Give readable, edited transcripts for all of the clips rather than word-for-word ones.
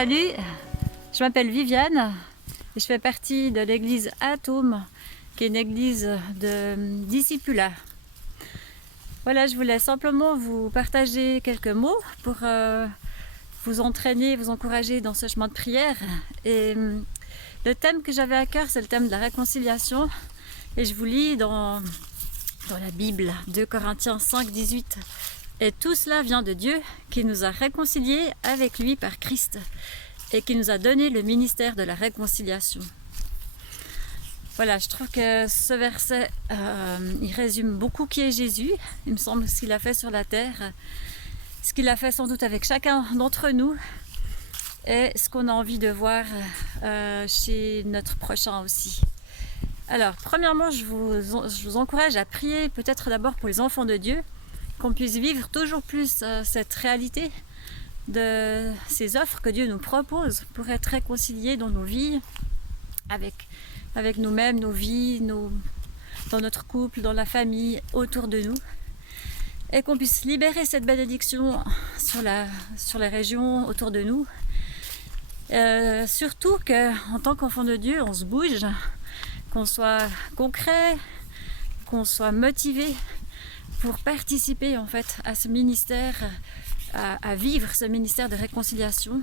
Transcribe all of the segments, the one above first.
Salut, je m'appelle Viviane et je fais partie de l'église Atome, qui est une église de discipula. Voilà, je voulais simplement vous partager quelques mots pour vous entraîner, vous encourager dans ce chemin de prière. Et le thème que j'avais à cœur, c'est le thème de la réconciliation. Et je vous lis dans la Bible, 2 Corinthiens 5, 18. Et tout cela vient de Dieu qui nous a réconciliés avec lui par Christ et qui nous a donné le ministère de la réconciliation. Voilà, je trouve que ce verset, il résume beaucoup qui est Jésus. Il me semble ce qu'il a fait sur la terre, ce qu'il a fait sans doute avec chacun d'entre nous et ce qu'on a envie de voir chez notre prochain aussi. Alors, premièrement, je vous encourage à prier peut-être d'abord pour les enfants de Dieu, qu'on puisse vivre toujours plus cette réalité de ces offres que Dieu nous propose pour être réconciliés dans nos vies, avec nous-mêmes, nos vies, dans notre couple, dans la famille, autour de nous. Et qu'on puisse libérer cette bénédiction sur les régions autour de nous. Surtout qu'en tant qu'enfant de Dieu, on se bouge, qu'on soit concret, qu'on soit motivé pour participer en fait à ce ministère, à vivre ce ministère de réconciliation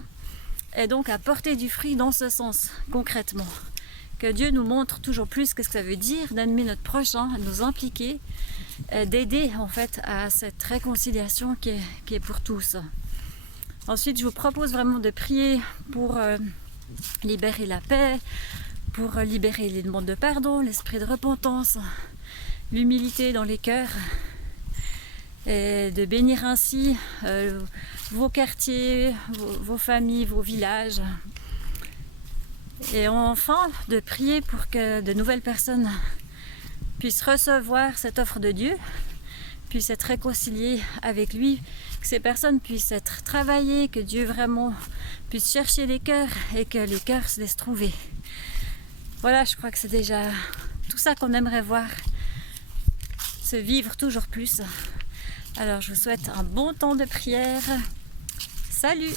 et donc à porter du fruit dans ce sens concrètement. Que Dieu nous montre toujours plus qu'est-ce que ça veut dire d'aimer notre prochain, de nous impliquer, d'aider en fait à cette réconciliation qui est pour tous. Ensuite, je vous propose vraiment de prier pour libérer la paix, pour libérer les demandes de pardon, l'esprit de repentance, l'humilité dans les cœurs, et de bénir ainsi vos quartiers, vos familles, vos villages. Et enfin, de prier pour que de nouvelles personnes puissent recevoir cette offre de Dieu, puissent être réconciliées avec lui, que ces personnes puissent être travaillées, que Dieu vraiment puisse chercher les cœurs et que les cœurs se laissent trouver. Voilà, je crois que c'est déjà tout ça qu'on aimerait voir se vivre toujours plus. Alors je vous souhaite un bon temps de prière. Salut!